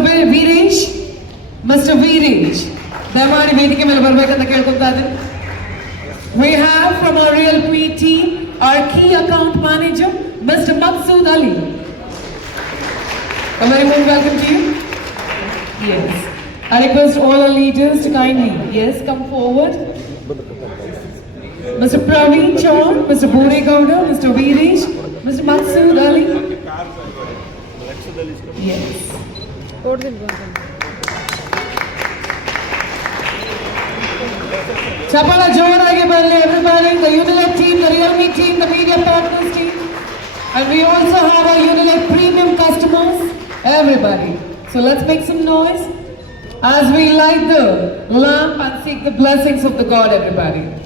V- Veeresh mister Veeresh ದಯಮಾಡಿ ವೇದಿಕೆ ಮೇಲೆ ಬರ್ಬೇಕಂತ ಕೇಳ್ಕೊತಾ ಇದ್ದೀನಿ We have from our Real Queen team our key account manager, Mr. Maqsood Ali. A very warm welcome to you. Yes. I request all our leaders to kindly, yes, come forward. Mr. Praveen Chaur, Mr. Bore Gowda, Mr. Veeresh, Mr. Maqsood Ali. Yes. ಚಪ್ಪಾಳ ಜೋರಾಗಿ ಬರಲಿ everybody, the Unilite team, the Realme team, the media partners team. And we also have our Unilite premium customers, everybody. So let's make some noise as we light the lamp and seek the blessings of the God, everybody.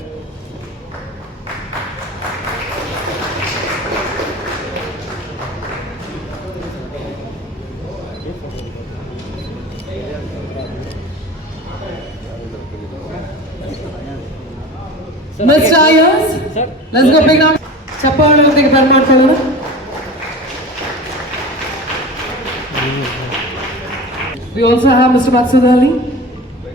Mr. Ayers, let's go big round. ಚಪ್ಪಾಳೊಂದಿಗೆ burn ಮಾಡ್ಕೊಳ್ಳೋಣ We also have Mr. Maksud Ali.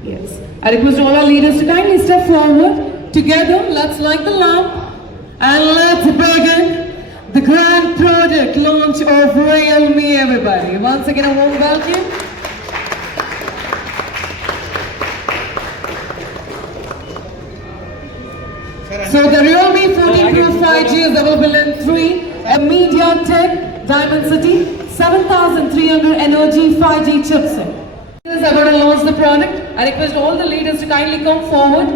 Yes. I request all our leaders to kindly step forward. Together, let's light the lamp and let's begin the grand product launch of Realme, everybody. Once again, a warm welcome. So the Realme 14 Pro 5G is available in three, a MediaTek Dimensity 7300 Energy 5G chipset. Are going to launch the product. I request all the leaders to kindly come forward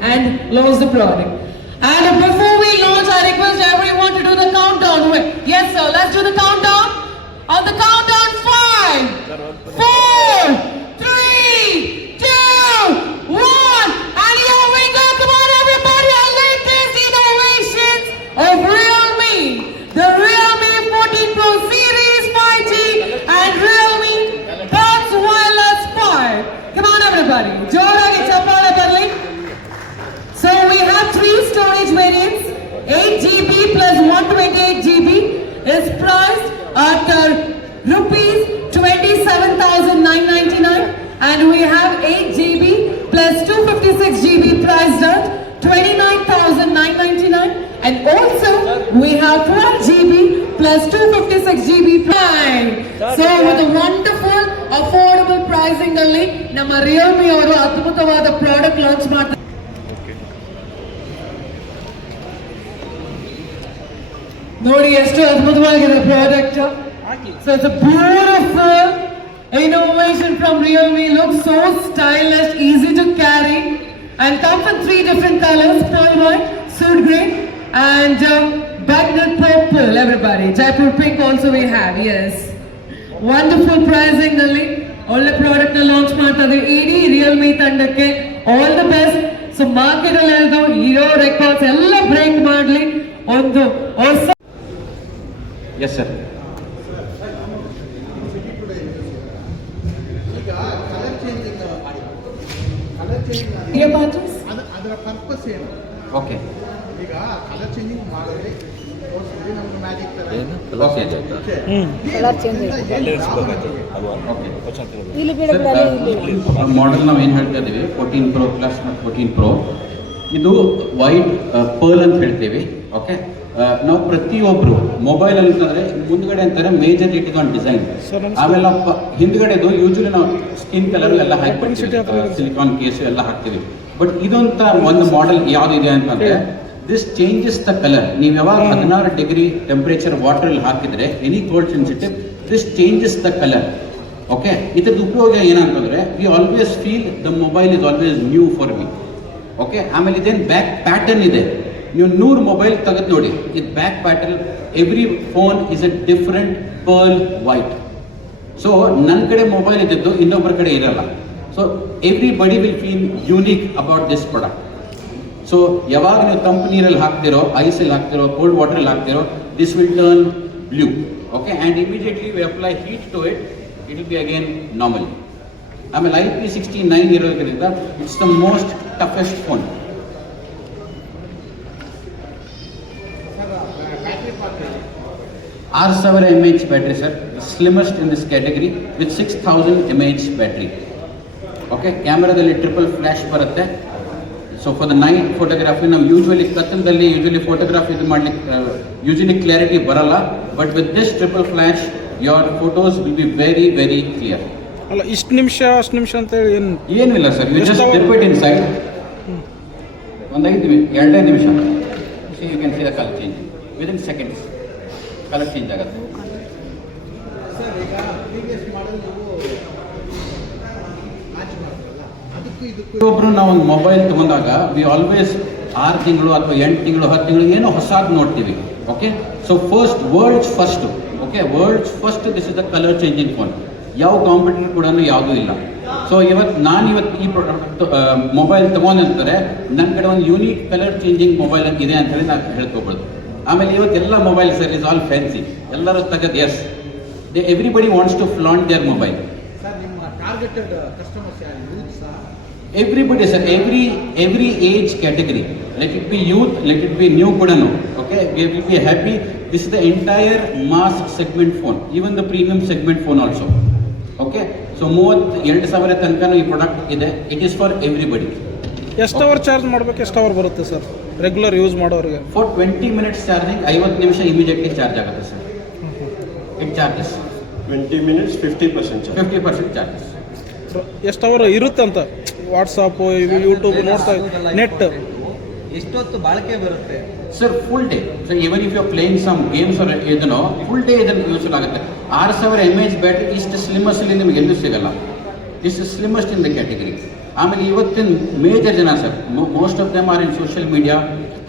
and launch the product. And before we launch, I request everyone to do the countdown. Yes, sir. Let's do the countdown. On the countdown, Thank have 8 GB plus 256 GB priced at 29,999 and also we have 12 GB plus 256 GB price. So with a wonderful affordable pricing ಅಲ್ಲಿ ನಮ್ಮ Realme ಅವರು ಅದ್ಭುತವಾದ product launch ಮಾಡ್ತಾರೆ ನೋಡಿ ಎಷ್ಟು ಅದ್ಭುತವಾಗಿದೆ product so it's beautiful innovation from Realme look so stylish easy to carry and comes in three different colours pearl white suit grey and ಬ್ಯಾಗ್ನೆಟ್ purple everybody Jaipur pink also we have as wonderful pricing ನಲ್ಲಿ ಒಳ್ಳೆ product ನ launch ಮಾಡ್ತಾ ಇದ್ದೀವಿ ಇಡೀ Realme ತಂಡಕ್ಕೆ all the best so market ಅಲ್ಲಿ ಇರೋದು ಇರೋ ರೆಕಾರ್ಡ್ಸ್ ಎಲ್ಲ ಬ್ರೇಕ್ ಮಾಡ್ಲಿ ಒಂದು ಹೊಸ ಎಸ್ ಸರ್ ಅದರ ಪರ್ಪಸ್ ಏನು? ಓಕೆ ಈಗ ಕಲರ್ ಚೇಂಜಿಂಗ್ ಮಾಡಿದ್ರೆ ತೋರಿಸಿದ್ರೆ ನಮ್ಗೆ ಮ್ಯಾಜಿಕ್ ತರ. ಓಕೆ ಕಲರ್ ಚೇಂಜ್ ಓಕೆ ಇಲ್ಲಿ ಗಿಡಗಳಲ್ಲಿ ಇಲ್ಲಿ. ಮಾಡೆಲ್ ನಾವು ಏನು ಹೇಳ್ತಾ ಇದ್ದೀವಿ ಫೋರ್ಟೀನ್ ಪ್ರೋ ಪ್ಲಸ್ ಮತ್ತು ಫೋರ್ಟೀನ್ ಪ್ರೋ ಇದು ವೈಟ್ ಪರ್ಲ್ ಅಂತ ಹೇಳ್ತೀವಿ. ಓಕೆ ನಾವು ಪ್ರತಿಯೊಬ್ಬರು ಮೊಬೈಲ್ ಅಂತಂದ್ರೆ ಮುಂದ್ಗಡೆ ಅಂತಾರೆ ಮೇಜರ್ ಇಟ್ಕೊಂಡ್ ಡಿಸೈನ್ ಆಮೇಲೆ ಹಿಂದ್ಗಡೆ ಹಿಂದ್ಗಡೆದು ಯೂಶಲಿ ನಾವು ಸ್ಕಿನ್ ಕಲರ್ ಎಲ್ಲ ಹಾಕ್ಬಿಡ್ತೀವಿ. ಸಿಲಿಕಾನ್ ಕೇಸ್ ಎಲ್ಲ ಹಾಕ್ತೀವಿ. ಬಟ್ ಇದೊಂತ ಒಂದು ಮಾಡೆಲ್ ಯಾವ್ದಿದೆ ಅಂತಂದ್ರೆ ದಿಸ್ ಚೇಂಜಸ್ ದ ಕಲರ್ ನೀವು ಯಾವಾಗ ಹದಿನಾರು ಡಿಗ್ರಿ ಟೆಂಪರೇಚರ್ ವಾಟರ್ ಅಲ್ಲಿ ಹಾಕಿದ್ರೆ any cold sensitive this changes the colour okay ಇದ್ರದ್ದು ಉಪಯೋಗ ಏನಂತಂದ್ರೆ we always feel the mobile is always new for me okay ಆಮೇಲೆ ಇದೇನು ಬ್ಯಾಕ್ ಪ್ಯಾಟರ್ನ್ ಇದೆ. ನೀವು ನೂರು ಮೊಬೈಲ್ ತೆಗೆದು ನೋಡಿ. ಇದು back pattern every phone is a different pearl white so ನನ್ನ ಕಡೆ ಮೊಬೈಲ್ ಇದ್ದದ್ದು ಇನ್ನೊಬ್ಬರ ಕಡೆ ಇರಲ್ಲ. So everybody will feel unique about this product so ಯಾವಾಗ ನೀವು ತಂಪು ನೀರಲ್ಲಿ ಹಾಕ್ತಿರೋ ಐಸಲ್ಲಿ ಹಾಕ್ತಿರೋ ಕೋಲ್ಡ್ ವಾಟರಲ್ಲಿ ಹಾಕ್ತಿರೋ this will turn blue okay and immediately we apply heat to it it will be again normally ಆಮೇಲೆ ಐ ಪಿ ಸಿಕ್ಸ್ಟಿ ನೈನ್ ಇರೋದ್ರಿಂದ it's the most toughest phone battery pack ಆರು ಸಾವಿರ M H battery sir slimmest in this category with six thousand M H battery okay ಕ್ಯಾಮ್ರಾದಲ್ಲಿ triple flash ಬರುತ್ತೆ. So for the night photography ನಾವು usually ಕತ್ತಲದಲ್ಲಿ usually photography ಇದು ಮಾಡ್ಲಿಕ್ಕೆ usually clarity ಬರಲ್ಲ. But with this triple flash your photos will be very very clear ಅಲ್ಲ ಇಷ್ಟು ನಿಮಿಷ ಅಷ್ಟು ನಿಮಿಷ ಅಂತ ಏನು? ಏನಿಲ್ಲ sir you just hour? Inside ಒಂದು ಐದು ನಿಮಿಷ ಎರಡನೇ ನಿಮಿಷ. You can see the colour change within seconds colour change ಆಗುತ್ತೆ ಒಬ್ಬರು ನೀವು ಒಂದು ಮೊಬೈಲ್ ತಗೊಂಡಾಗ ವಿ ಆಲ್ವೇಸ್ ಆರು ತಿಂಗಳು ಅಥವಾ ಎಂಟು ತಿಂಗಳು ಹತ್ತು ತಿಂಗಳು ಏನೋ ಹೊಸಾದ್ ನೋಡ್ತೀವಿ okay so first world's first okay world's first this is the colour changing phone ಯಾವ ಕಾಂಪಿಟೇಟರ್ ಕೂಡ ಯಾವುದೂ ಇಲ್ಲ. ಸೊ ಇವತ್ತು ನಾನು ಇವತ್ತು ಈ ಪ್ರಾಡಕ್ಟ್ ಮೊಬೈಲ್ ತಗೊಂಡಿರ್ತಾರೆ. ನನ್ನ ಕಡೆ ಒಂದು ಯೂನಿಕ್ ಕಲರ್ ಚೇಂಜಿಂಗ್ ಮೊಬೈಲ್ ಇದೆ ಅಂತ ಹೇಳಿ ನಾನು ಹೇಳ್ಕೊಬೋದು. ಆಮೇಲೆ ಇವತ್ತೆಲ್ಲ mobile sir is all fancy ಎಲ್ಲರೂ ತಗದ್ as they everybody wants to flaunt their mobile everybody sir every every age category let it be youth let it be new ಕೂಡ okay will be happy this is the entire mass segment phone even the premium segment phone also okay so ಮೂವತ್ತ್ ಎಂಟು ಸಾವಿರ ತನಕ ಈ product ಇದೆ. It is for every ಬಡಿ ಎಷ್ಟು hour charge ಮಾಡಬೇಕು ಎಷ್ಟು ಅವರ್ ಬರುತ್ತೆ ಸರ್ ರೆಗ್ಯುಲರ್ ಯೂಸ್ ಮಾಡೋರಿಗೆ. ಫಾರ್ ಟ್ವೆಂಟಿ ಮಿನಿಟ್ಸ್ ಚಾರ್ಜಿಂಗ್ ಐವತ್ತು ನಿಮಿಷ ಇಮಿಡಿಯೇಟ್ಲಿ ಚಾರ್ಜ್ ಆಗುತ್ತೆ sir it charges 20 minutes, 50% charge. Fifty percent charges ಎಷ್ಟು ಅವರ್ ಇರುತ್ತೆ ಅಂತ? ವಾಟ್ಸಪ್ಪು ಯೂಟ್ಯೂಬ್ ನೋಡ್ತಾ ನೆಟ್ ಎಷ್ಟೊತ್ತು ಬಾಳಿಕೆ ಬರುತ್ತೆ? Sir full day sir even if you playing some games ಇದನ್ನು ಫುಲ್ ಡೇ ಇದನ್ನು ಯೂಸ್ಫುಲ್ ಆಗುತ್ತೆ. ಆರು ಸಾವಿರ ಎಂ ಎಚ್ ಬ್ಯಾಟ್ರಿ ಇಷ್ಟು ಸ್ಲಿಮ್ಮಸ್ಟ್ ನಿಮ್ಗೆ ನಿಮಗೆ ಎಲ್ಲೂ ಸಿಗಲ್ಲ. Is slimmest in the category ಆಮೇಲೆ ಇವತ್ತಿನ ಮೇಜರ್ ಜನ sir most of them are in social media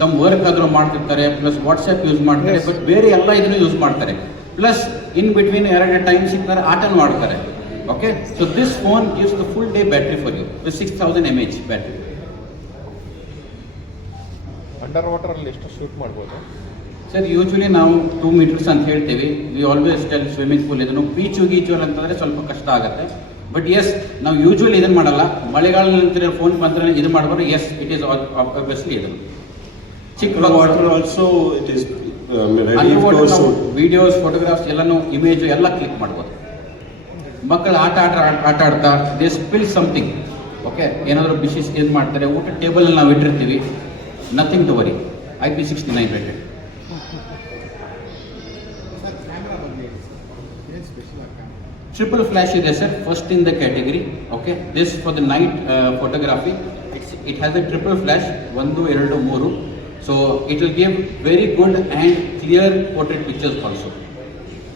ತಮ್ಮ ವರ್ಕ್ ಆದರೂ ಮಾಡ್ತಿರ್ತಾರೆ ಪ್ಲಸ್ ವಾಟ್ಸಪ್ ಯೂಸ್ ಮಾಡ್ತಾರೆ ಬಟ್ ಬೇರೆ ಎಲ್ಲ ಇದನ್ನು ಯೂಸ್ ಮಾಡ್ತಾರೆ. ಪ್ಲಸ್ ಇನ್ ಬಿಟ್ವೀನ್ ಎರಡು ಟೈಮ್ ಸಿಗ್ತಾರೆ ಆಟನ್ ಆಡ್ತಾರೆ. Okay so this phone gives the full day battery for you with six thousand M H battery under water ಅಲ್ಲಿ ಎಷ್ಟು ಶೂಟ್ ಮಾಡ್ಬೋದು? ಸರ್ ಯೂಶ್ವಲಿ ನಾವು ಟೂ ಮೀಟರ್ಸ್ ಅಂತ ಹೇಳ್ತೀವಿ. We always tell swimming pool ಇದನ್ನು ಬೀಚು ಗೀಚು ಅಂತಂದರೆ ಸ್ವಲ್ಪ ಕಷ್ಟ ಆಗುತ್ತೆ. ಬಟ್ ಎಸ್ ನಾವು ಯೂಶ್ವಲಿ ಇದನ್ನು ಮಾಡಲ್ಲ. ಮಳೆಗಾಲದಲ್ಲಿ ಫೋನ್ ಬಂದರೆ ಇದು ಮಾಡ್ಬಾರ್ದು ಎಸ್ ಇಟ್ ಈಸ್ ಆಬ್ವಿಯಸ್ಲಿ ಇದು. ಚಿಕ್ಕ water also it is. Videos photographs ಎಲ್ಲನೂ ಇಮೇಜ್ ಎಲ್ಲ ಕ್ಲಿಕ್ ಮಾಡ್ಬೋದು. ಮಕ್ಕಳು ಆಟ ಆಟ ಆಟ ಆಡ್ತಾ ದೇ ಸ್ಪಿಲ್ ಸಮಥಿಂಗ್ ಓಕೆ ಏನಾದರೂ ಬಿಶಿಸ್ ಏನು ಮಾಡ್ತಾರೆ ಊಟ ಟೇಬಲಲ್ಲಿ ನಾವು ಇಟ್ಟಿರ್ತೀವಿ. Nothing to worry I P sixty nine rated triple flash eraser first in the category okay? This for the night uh, photography. It's, it has a triple flash 1 2 3 so it will give very good and clear portrait pictures also.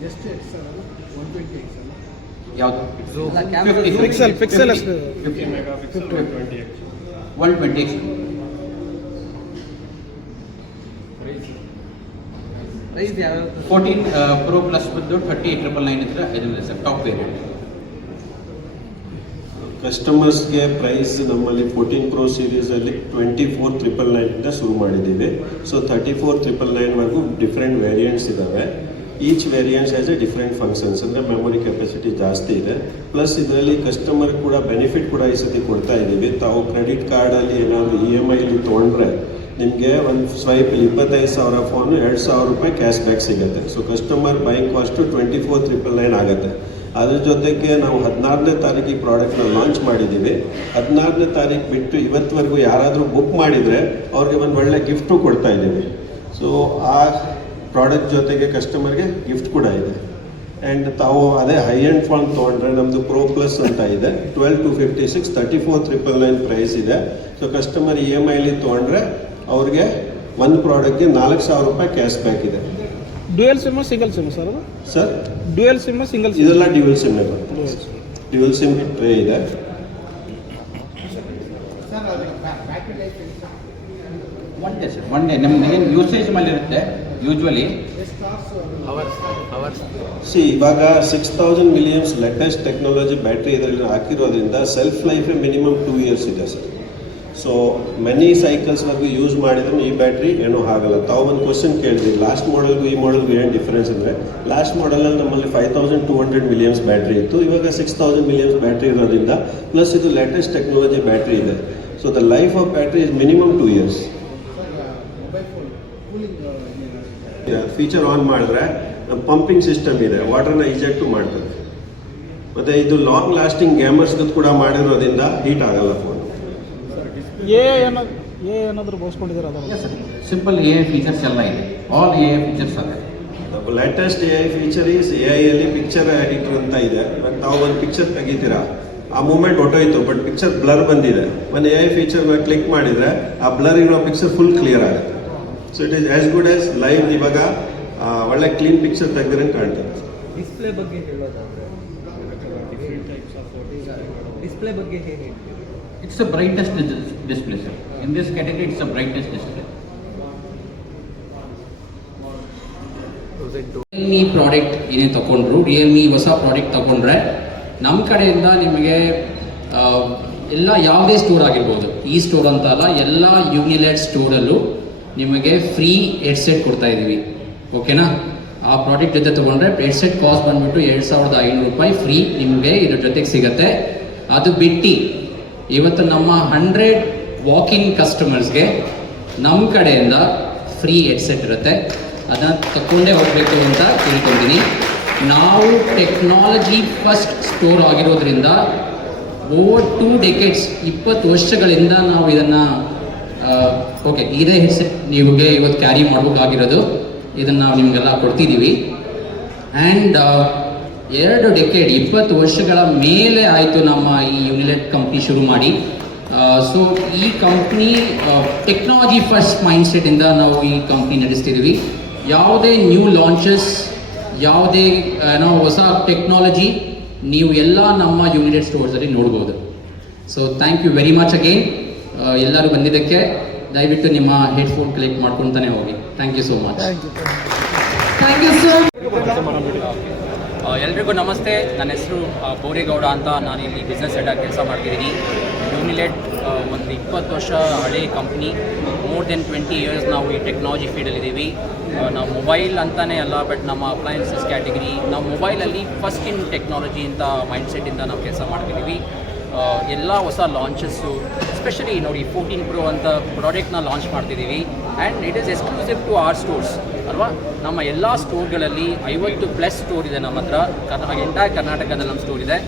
Just sir, 120 sir pixel, pixel, pixel pixel ಅಷ್ಟು 50 120 120 price ಯಾವ pro plus ಬಂದು thirty triple nine ಹತ್ರ ಇದೆ sir top variant ಕಸ್ಟಮರ್ಸ್ಗೆ price ನಮ್ಮಲ್ಲಿ fourteen pro ಸೀರೀಸಲ್ಲಿ twenty four triple ನೈನಿಂದ ಶುರು ಮಾಡಿದ್ದೀವಿ. ಸೊ ತರ್ಟಿ ಫೋರ್ ಟ್ರಿಪಲ್ ನೈನ್ವರೆಗೂ ಡಿಫ್ರೆಂಟ್ ವೇರಿಯಂಟ್ಸ್ ಇದ್ದಾವೆ each variants as a different functions ಅಂದರೆ ಮೆಮೊರಿ ಕೆಪಾಸಿಟಿ ಜಾಸ್ತಿ ಇದೆ. ಪ್ಲಸ್ ಇದರಲ್ಲಿ ಕಸ್ಟಮರ್ ಕೂಡ ಬೆನಿಫಿಟ್ ಕೂಡ ಈ ಸತಿ ಕೊಡ್ತಾ ಇದ್ದೀವಿ. ತಾವು ಕ್ರೆಡಿಟ್ ಕಾರ್ಡಲ್ಲಿ ಏನಾದರೂ ಇ ಎಂ ಐಲಿ ತೊಗೊಂಡ್ರೆ ನಿಮಗೆ ಒಂದು ಸ್ವೈಪ್ ಇಪ್ಪತ್ತೈದು ಸಾವಿರ ಫೋನು, ಎರಡು ಸಾವಿರ ರೂಪಾಯಿ ಕ್ಯಾಶ್ ಬ್ಯಾಕ್ ಸಿಗುತ್ತೆ. So customer bike cost twenty four triple nine ಆಗುತ್ತೆ. ಅದ್ರ ಜೊತೆಗೆ ನಾವು ಹದಿನಾರನೇ ತಾರೀಕಿಗೆ ಪ್ರಾಡಕ್ಟ್ನ ಲಾಂಚ್ ಮಾಡಿದ್ದೀವಿ ಹದಿನಾರನೇ ತಾರೀಕು ಬಿಟ್ಟು ಇವತ್ತುವರೆಗೂ ಯಾರಾದರೂ ಬುಕ್ ಮಾಡಿದರೆ ಅವ್ರಿಗೆ ಒಂದು ಒಳ್ಳೆ ಗಿಫ್ಟು ಕೊಡ್ತಾ ಇದ್ದೀವಿ. ಸೊ ಆ ಪ್ರಾಡಕ್ಟ್ ಜೊತೆಗೆ ಕಸ್ಟಮರ್ಗೆ ಗಿಫ್ಟ್ ಕೂಡ ಇದೆ. ಆ್ಯಂಡ್ ತಾವು ಅದೇ ಹೈ ಎಂಡ್ ಫೋನ್ ತೊಗೊಂಡ್ರೆ ನಮ್ಮದು ಪ್ರೋ ಪ್ಲಸ್ ಅಂತ ಇದೆ. Twelve two fifty six thirty four triple nine price ಇದೆ ಸೊ ಕಸ್ಟಮರ್ ಇ ಎಂ ಐಲಿ ತೊಗೊಂಡ್ರೆ ಅವ್ರಿಗೆ ಒಂದು ಪ್ರಾಡಕ್ಟ್ಗೆ ನಾಲ್ಕು ಸಾವಿರ ರೂಪಾಯಿ ಕ್ಯಾಶ್ ಬ್ಯಾಕ್ ಇದೆ. Dual SIM single SIM sir sir dual SIM single SIM. ಇದೆಲ್ಲ dual SIM dual SIM. Tray ಇದೆ. One day sir? One day ನಮ್ದು ಏನು ಯೂಸೇಜ್ ಮೇಲೆ ಇರುತ್ತೆ ಯೂಶ್ವಲಿ ಸಿ ಇವಾಗ six thousand millions latest technology battery ಇದರಲ್ಲಿ ಹಾಕಿರೋದ್ರಿಂದ ಸೆಲ್ಫ್ ಲೈಫೇ ಮಿನಿಮಮ್ ಟೂ ಇಯರ್ಸ್ ಇದೆ ಸರ್. ಸೊ ಮೆನಿ ಸೈಕಲ್ಸ್ವರೆಗೂ ಯೂಸ್ ಮಾಡಿದ್ರು ಈ ಬ್ಯಾಟ್ರಿ ಏನೂ ಆಗಲ್ಲ. ತಾವು ಒಂದು ಕ್ವಶನ್ ಕೇಳಿದ್ವಿ ಲಾಸ್ಟ್ ಮಾಡೆಲ್ಗೂ ಈ ಮಾಡೆಲ್ಗೂ ಏನು ಡಿಫ್ರೆನ್ಸ್ ಅಂದರೆ ಲಾಸ್ಟ್ ಮಾಡೆಲಲ್ಲಿ ನಮ್ಮಲ್ಲಿ five thousand two hundred millions battery ಇತ್ತು, ಇವಾಗ ಸಿಕ್ಸ್ ತೌಸಂಡ್ ಮಿಲಿಯನ್ಸ್ ಬ್ಯಾಟ್ರಿ ಇರೋದ್ರಿಂದ ಪ್ಲಸ್ ಇದು ಲೇಟೆಸ್ಟ್ ಟೆಕ್ನಾಲಜಿ ಬ್ಯಾಟ್ರಿ ಇದೆ. So the life of battery is minimum two years feature on ಮಾಡಿದ್ರೆ ಪಂಪಿಂಗ್ ಸಿಸ್ಟಮ್ ಇದೆ ವಾಟರ್ನ ಇಜೆಕ್ಟು ಮಾಡ್ತದೆ. ಮತ್ತು ಇದು ಲಾಂಗ್ ಲಾಸ್ಟಿಂಗ್ ಗ್ಯಾಮರ್ಸ್ದು ಕೂಡ ಮಾಡಿರೋದ್ರಿಂದ ಹೀಟ್ ಆಗಲ್ಲ ಫೋನ್ ಏ ಏನಾದ್ರು ಏ ಏನಾದರೂ ಬಳಸ್ಕೊಂಡಿದ್ದಾರೆ ಸಿಂಪಲ್ ಎ ಫೀಚರ್ಸ್ ಎಲ್ಲ ಇದೆ. ಆಲ್ ಎ ಫೀಚರ್ಸ್ ಅದೇ latest A I feature is A ಅಲ್ಲಿ ಪಿಕ್ಚರ್ ಎಡಿಟರ್ ಅಂತ ಇದೆ. ಇವಾಗ ತಾವು ಒಂದು ಪಿಕ್ಚರ್ ತೆಗಿತೀರಾ? ಆ ಮೂಮೆಂಟ್ ಹೊಟ್ಟೋಯ್ತು ಬಟ್ ಪಿಕ್ಚರ್ ಬ್ಲರ್ ಬಂದಿದೆ. ಒಂದು ಎ ಐ ಫೀಚರ್ ಕ್ಲಿಕ್ ಮಾಡಿದರೆ ಆ ಬ್ಲರ್ ಇರೋ ಪಿಕ್ಚರ್ ಫುಲ್ ಕ್ಲಿಯರ್ ಆಗುತ್ತೆ. So it is as good as live ಇವಾಗ ಒಳ್ಳೆ ಕ್ಲೀನ್ ಪಿಕ್ಚರ್ ತೆಗೆದ್ರೆ ಕಾಣ್ತದೆ. ಡಿಸ್ಪ್ಲೇ ಬಗ್ಗೆ ಹೇಳೋದಾದ್ರೆ ಡಿಸ್ಪ್ಲೇ ಬಗ್ಗೆ ಹೇಗೆ ಹೇಳ್ತೀರಿ it's a brightest display sir this this it's it's brightest display. Realme product ಏನೇ ತಗೊಂಡ್ರು ರಿಯಲ್ಮಿ ಹೊಸ ಪ್ರಾಡಕ್ಟ್ ತಗೊಂಡ್ರೆ ನಮ್ಮ ಕಡೆಯಿಂದ ನಿಮಗೆ ಎಲ್ಲ ಯಾವುದೇ ಸ್ಟೋರ್ ಆಗಿರ್ಬೋದು, ಈ ಸ್ಟೋರ್ ಅಂತ ಅಲ್ಲ, ಎಲ್ಲ ಯೂನಿಲೆಟ್ ಸ್ಟೋರಲ್ಲೂ ನಿಮಗೆ ಫ್ರೀ ಹೆಡ್ಸೆಟ್ ಕೊಡ್ತಾ ಇದ್ದೀವಿ ಓಕೆನಾ ಆ ಪ್ರಾಡಕ್ಟ್ ಜೊತೆ ತೊಗೊಂಡ್ರೆ ಹೆಡ್ಸೆಟ್ ಕಾಸ್ಟ್ ಬಂದ್ಬಿಟ್ಟು ಎರಡು ಸಾವಿರದ ಐನೂರು ರೂಪಾಯಿ ಫ್ರೀ ನಿಮಗೆ ಇದ್ರ ಜೊತೆಗೆ ಸಿಗುತ್ತೆ. ಅದು ಬಿಟ್ಟು ಇವತ್ತು ನಮ್ಮ ಹಂಡ್ರೆಡ್ ವಾಕಿಂಗ್ ಕಸ್ಟಮರ್ಸ್ಗೆ ನಮ್ಮ ಕಡೆಯಿಂದ ಫ್ರೀ ಹೆಡ್ಸೆಟ್ ಇರುತ್ತೆ. ಅದನ್ನ ತಕ್ಕೊಂಡೇ ಹೋಗಬೇಕು ಅಂತ ತಿಳ್ಕೊಂಡಿದ್ದೀನಿ ನಾವು ಟೆಕ್ನಾಲಜಿ ಫಸ್ಟ್ ಸ್ಟೋರ್ ಆಗಿರೋದ್ರಿಂದ ಓವರ್ ಟೂ ಡೆಕೆಟ್ಸ್ ಇಪ್ಪತ್ತು ವರ್ಷಗಳಿಂದ ನಾವು ಇದನ್ನು ಓಕೆ ಇದೇ ಹೆಡ್ಸೆಟ್ ನಿಮಗೆ ಇವತ್ತು ಕ್ಯಾರಿ ಮಾಡಬೇಕಾಗಿರೋದು. ಇದನ್ನು ನಾವು ನಿಮಗೆಲ್ಲ ಕೊಡ್ತಿದ್ದೀವಿ ಆ್ಯಂಡ್ ಎರಡು ಡೆಕೆಡ್ ಇಪ್ಪತ್ತು ವರ್ಷಗಳ ಮೇಲೆ ಆಯಿತು ನಮ್ಮ ಈ ಯುನಿಲೆಟ್ ಕಂಪ್ನಿ ಶುರು ಮಾಡಿ. ಸೊ ಈ ಕಂಪ್ನಿ ಟೆಕ್ನಾಲಜಿ ಫಸ್ಟ್ ಮೈಂಡ್ಸೆಟಿಂದ ನಾವು ಈ ಕಂಪ್ನಿ ನಡೆಸ್ತಿದ್ದೀವಿ ಯಾವುದೇ ನ್ಯೂ ಲಾಂಚಸ್ ಯಾವುದೇ ನಾವು ಹೊಸ ಟೆಕ್ನಾಲಜಿ ನೀವು ಎಲ್ಲ ನಮ್ಮ ಯುನಿಲೆಟ್ ಸ್ಟೋರ್ಸಲ್ಲಿ ನೋಡ್ಬೋದು. So thank you very much again ಎಲ್ಲರೂ ಬಂದಿದ್ದಕ್ಕೆ ದಯವಿಟ್ಟು ನಿಮ್ಮ ಹೆಡ್ಫೋನ್ ಕಲೆಕ್ಟ್ ಮಾಡ್ಕೊತಾನೆ ಹೋಗಿ. Thank you so much thank you so ಎಲ್ರಿಗೂ ನಮಸ್ತೆ. ನನ್ನ ಹೆಸರು ಬೋರೇಗೌಡ ಅಂತ ನಾನು ಇಲ್ಲಿ ಬಿಸ್ನೆಸ್ ಹೆಡಾಗಿ ಕೆಲಸ ಮಾಡ್ತಿದ್ದೀನಿ. ಯೂನಿಲೆಟ್ ಒಂದು ಇಪ್ಪತ್ತು ವರ್ಷ ಹಳೆ company more than twenty years ನಾವು ಈ ಟೆಕ್ನಾಲಜಿ ಫೀಲ್ಡಲ್ಲಿದ್ದೀವಿ ನಾವು ಮೊಬೈಲ್ ಅಂತಲೇ ಅಲ್ಲ ಬಟ್ ನಮ್ಮ ಅಪ್ಲಯನ್ಸಸ್ ಕ್ಯಾಟಗರಿ ನಾವು ಮೊಬೈಲಲ್ಲಿ ಫಸ್ಟ್ ಇನ್ ಟೆಕ್ನಾಲಜಿ ಅಂತ ಮೈಂಡ್ಸೆಟ್ಟಿಂದ ನಾವು ಕೆಲಸ ಮಾಡ್ತಿದ್ದೀವಿ. ಎಲ್ಲ ಹೊಸ ಲಾಂಚಸ್ಸು ಎಸ್ಪೆಷಲಿ ನೋಡಿ ಫೋರ್ಟೀನ್ ಪ್ರೋ ಅಂತ ಪ್ರಾಡಕ್ಟ್ನ ಲಾಂಚ್ ಮಾಡ್ತಿದ್ದೀವಿ. And it is exclusive to our stores ಅಲ್ವಾ? ನಮ್ಮ ಎಲ್ಲ ಸ್ಟೋರ್ಗಳಲ್ಲಿ ಐವತ್ತು ಪ್ಲಸ್ ಸ್ಟೋರ್ ಇದೆ ನಮ್ಮ ಹತ್ರ. ಕರ್ನಾ ಎಂಟೈರ್ ಕರ್ನಾಟಕದಲ್ಲಿ ನಮ್ಮ ಸ್ಟೋರ್ ಇದೆ.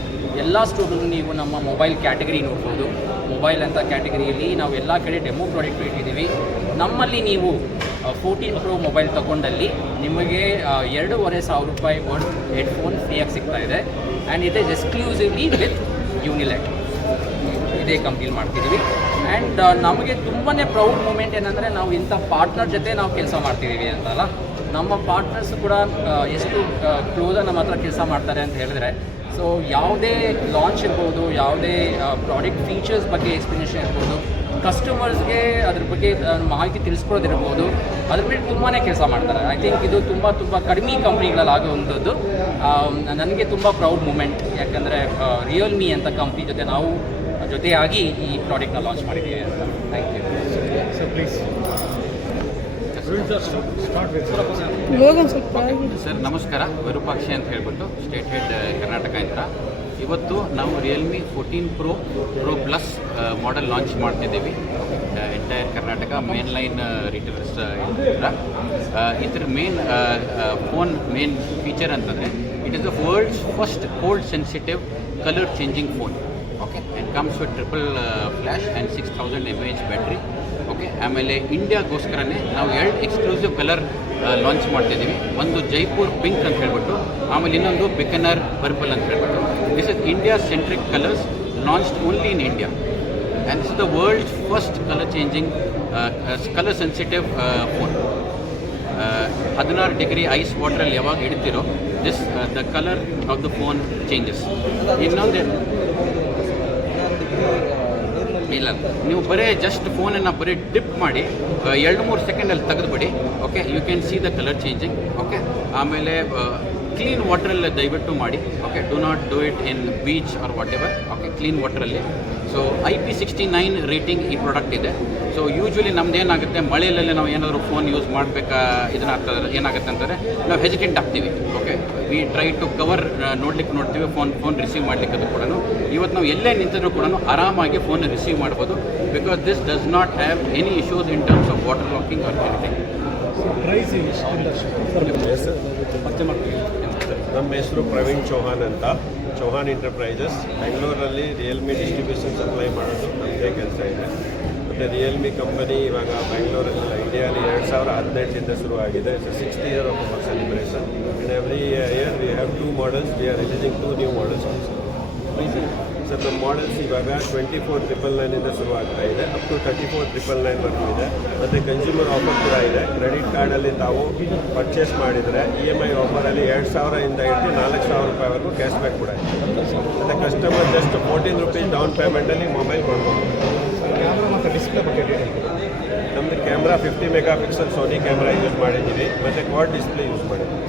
ಎಲ್ಲ ಸ್ಟೋರ್ಗಳು ನೀವು ನಮ್ಮ ಮೊಬೈಲ್ ಕ್ಯಾಟಗರಿ ನೋಡ್ಬೋದು. ಮೊಬೈಲ್ ಅಂತ ಕ್ಯಾಟಗರಿಯಲ್ಲಿ ನಾವು ಎಲ್ಲ ಕಡೆ ಡೆಮೋ ಪ್ರಾಡಕ್ಟ್ ಇಟ್ಟಿದ್ದೀವಿ. ನಮ್ಮಲ್ಲಿ ನೀವು ಫೋರ್ಟೀನ್ ಪ್ರೋ ಮೊಬೈಲ್ ತಗೊಂಡಲ್ಲಿ ನಿಮಗೆ ಎರಡೂವರೆ ಸಾವಿರ ರೂಪಾಯಿ ವರ್ಡ್ ಹೆಡ್ಫೋನ್ ಫ್ರೀಯಾಗಿ ಸಿಗ್ತಾ ಇದೆ. And it is exclusively with Unilet ಇದೇ ಕಂಪ್ಲೀಟ್ ಮಾಡ್ತಿದ್ದೀವಿ ಆ್ಯಂಡ್ ನಮಗೆ ತುಂಬಾ ಪ್ರೌಡ್ ಮೂಮೆಂಟ್ ಏನಂದರೆ ನಾವು ಇಂಥ ಪಾರ್ಟ್ನರ್ ಜೊತೆ ನಾವು ಕೆಲಸ ಮಾಡ್ತಿದ್ದೀವಿ ಅಂತಲ್ಲ. ನಮ್ಮ ಪಾರ್ಟ್ನರ್ಸ್ ಕೂಡ ಎಷ್ಟು ಕ್ಲೋಸಾಗಿ ನಮ್ಮ ಹತ್ರ ಕೆಲಸ ಮಾಡ್ತಾರೆ ಅಂತ ಹೇಳಿದ್ರೆ ಸೊ ಯಾವುದೇ ಲಾಂಚ್ ಇರ್ಬೋದು, ಯಾವುದೇ ಪ್ರಾಡಕ್ಟ್ ಫೀಚರ್ಸ್ ಬಗ್ಗೆ ಎಕ್ಸ್ಪ್ಲನೇಷನ್ ಇರ್ಬೋದು ಕಸ್ಟಮರ್ಸ್ಗೆ ಅದ್ರ ಬಗ್ಗೆ ಮಾಹಿತಿ ತಿಳಿಸ್ಕೊಡೋದಿರ್ಬೋದು. ಅದ್ರ ಮೇಲೆ ತುಂಬಾ ಕೆಲಸ ಮಾಡ್ತಾರೆ. ಐ ಥಿಂಕ್ ಇದು ತುಂಬ ತುಂಬ ಕಡಿಮೆ ಕಂಪ್ನಿಗಳಲ್ಲಿ ಆಗುವಂಥದ್ದು ನನಗೆ ತುಂಬ ಪ್ರೌಡ್ ಮೂಮೆಂಟ್ ಯಾಕಂದರೆ ರಿಯಲ್ಮಿ ಅಂತ ಕಂಪ್ನಿ ಜೊತೆ ನಾವು ಜೊತೆಯಾಗಿ ಈ ಪ್ರಾಡಕ್ಟ್ನ ಲಾಂಚ್ ಮಾಡಿದ್ದೀವಿ ಅಂತ. ಥ್ಯಾಂಕ್ ಯು ಸರ್ ಪ್ಲೀಸ್ ಸ್ವಲ್ಪ ಸರ್ ನಮಸ್ಕಾರ. ವಿರೂಪಾಕ್ಷಿ ಅಂತ ಹೇಳ್ಬಿಟ್ಟು ಸ್ಟೇಟ್ ಹೆಡ್ ಕರ್ನಾಟಕ ಇಂದ. ಇವತ್ತು ನಾವು Realme fourteen pro pro plus model launch ಮಾಡ್ತಿದ್ದೀವಿ. Entire Karnataka main line retailers ಇದ್ರ ಮೇನ್ ಫೋನ್ ಮೇನ್ ಫೀಚರ್ ಅಂತಂದರೆ it is the world's first cold sensitive colour changing phone okay and comes with triple flash and six thousand M H battery okay ಆಮೇಲೆ ಇಂಡಿಯಾಗೋಸ್ಕರನೇ ನಾವು ಎರಡು exclusive colour launch ಮಾಡ್ತಿದ್ದೀವಿ. ಒಂದು Jaipur pink ಅಂತ ಹೇಳ್ಬಿಟ್ಟು, ಆಮೇಲೆ ಇನ್ನೊಂದು ಬಿಕನರ್ ಪರ್ಪಲ್ ಅಂತ ಹೇಳ್ಬಿಟ್ಟು. This is India centric colours launched only in India and this is the world first colour changing colour sensitive phone ಹದಿನಾರು ಡಿಗ್ರಿ ಐಸ್ ವಾಟ್ರಲ್ಲಿ ಯಾವಾಗ ಇಡ್ತಿರೋ this the colour of the phone changes ಇನ್ನೊಂದು ಇಲ್ಲ. ನೀವು ಬರೀ ಜಸ್ಟ್ ಫೋನನ್ನು ಬರೀ ಡಿಪ್ ಮಾಡಿ ಎರಡು ಮೂರು ಸೆಕೆಂಡಲ್ಲಿ ತೆಗೆದುಬಿಡಿ okay you can see the colour changing okay ಆಮೇಲೆ ಕ್ಲೀನ್ ವಾಟ್ರಲ್ಲಿ ದಯವಿಟ್ಟು ಮಾಡಿ okay do not do it in beach or whatever okay clean ವಾಟ್ರಲ್ಲಿ so I P sixty nine rating ಈ ಪ್ರಾಡಕ್ಟ್ ಇದೆ. ಸೊ ಯೂಶ್ವಲಿ ನಮ್ದು ಏನಾಗುತ್ತೆ ಮಳೆಯಲ್ಲಿ ನಾವು ಏನಾದರೂ ಫೋನ್ ಯೂಸ್ ಮಾಡಬೇಕಾ ಇದನ್ನ ಆಗ್ತದೆ ಏನಾಗುತ್ತೆ ಅಂತಂದರೆ ನಾವು ಹೆಸಿಟೆಂಟ್ ಆಗ್ತೀವಿ okay we try to cover ನೋಡ್ಲಿಕ್ಕೆ ನೋಡ್ತೀವಿ ಫೋನ್ ಫೋನ್ ರಿಸೀವ್ ಮಾಡಲಿಕ್ಕೆ ಅದು ಕೂಡ ಇವತ್ತು ನಾವು ಎಲ್ಲೇ ನಿಂತಿದ್ರು ಕೂಡ ಆರಾಮಾಗಿ ಫೋನ್ ರಿಸೀವ್ ಮಾಡ್ಬೋದು because this does not have any issues in terms of water locking or anything price ಮತ್ತೆ ಮಾಡ್ತೀವಿ ನಮ್ಮ ಹೆಸರು ಪ್ರವೀಣ್ ಚೌಹಾನ್ ಅಂತ. ಚೌಹಾನ್ ಎಂಟರ್ಪ್ರೈಸಸ್ ಬೆಂಗಳೂರಲ್ಲಿ ರಿಯಲ್ಮಿ ಡಿಸ್ಟ್ರಿಬ್ಯೂಷನ್ ಸಪ್ಲೈ ಮಾಡೋದು ನಮ್ಮದೇ ಕೆಲಸ ಇದೆ. ಮತ್ತು ರಿಯಲ್ಮಿ ಕಂಪನಿ ಇವಾಗ ಬೆಂಗಳೂರಲ್ಲಿ ಇಂಡಿಯಾಲಿ ಎರಡು ಸಾವಿರ ಹದಿನೆಂಟರಿಂದ ಶುರುವಾಗಿದೆ. It's sixth year of our celebration and every year we have two models we are releasing two new models also ನಮ್ಮ ಮಾಡಲ್ಸ್ ಇವಾಗ ಟ್ವೆಂಟಿ ಫೋರ್ ಟ್ರಿಪಲ್ ನೈನಿಂದ ಶುರು ಆಗ್ತಾ ಇದೆ. Up to thirty four triple ನೈನ್ವರೆಗೂ ಇದೆ. ಮತ್ತು ಕನ್ಸ್ಯೂಮರ್ ಆಫರ್ ಕೂಡ ಇದೆ. ಕ್ರೆಡಿಟ್ ಕಾರ್ಡಲ್ಲಿ ತಾವು ಪರ್ಚೇಸ್ ಮಾಡಿದರೆ ಇ ಎಂ ಐ ಆಫರಲ್ಲಿ ಎರಡು ಸಾವಿರದಿಂದ ಹಿಡಿದು ನಾಲ್ಕು ಸಾವಿರ ರೂಪಾಯಿವರೆಗೂ ಕ್ಯಾಶ್ ಬ್ಯಾಕ್ ಕೂಡ ಇದೆ. ಮತ್ತು customer just fourteen rupees down ಪೇಮೆಂಟಲ್ಲಿ mobile ಕೊಡ್ಬೋದು. ನಮ್ದು ನಮ್ಮದು camera fifty mega pixel Sony camera use ಮಾಡಿದ್ದೀವಿ. ಮತ್ತು ಕ್ವಾಡ್ ಡಿಸ್ಪ್ಲೇ ಯೂಸ್ ಮಾಡಿದ್ದೀವಿ.